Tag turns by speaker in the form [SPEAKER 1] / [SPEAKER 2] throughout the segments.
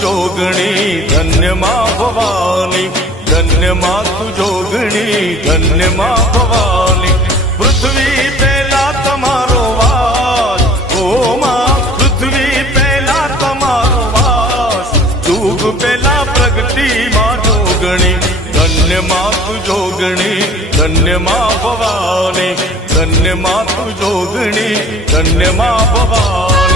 [SPEAKER 1] જોગણી ધન્યમાં ભવાની ધન્યમાં તું જોગણી ધન્યમાં ભવાની. પૃથ્વી પહેલા તમારો વાસ, ઓ માં, પૃથ્વી પહેલા તમારો વાસ. યુગ પહેલા પ્રગતિ માં જોગણી ધન્યમાં તું જોગણી ધન્યમાં ભવાની ધન્યમાં તું જોગણી ધન્યમાં ભવાની.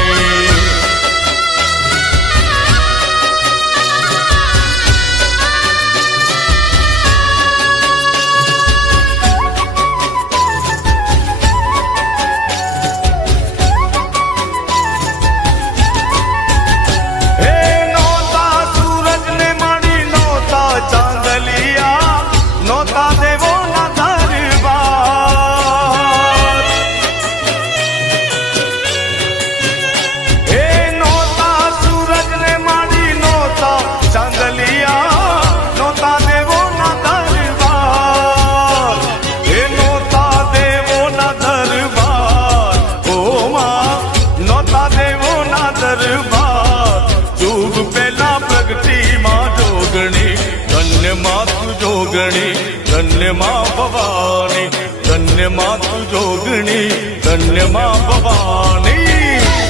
[SPEAKER 1] દરબાર યુગ પહેલા પ્રગટી માં જોગણી ધન્યમાં જોગણી ધન્યમાં ભવાની ધન્યમાં જોગણી ધન્યમાં ભવાની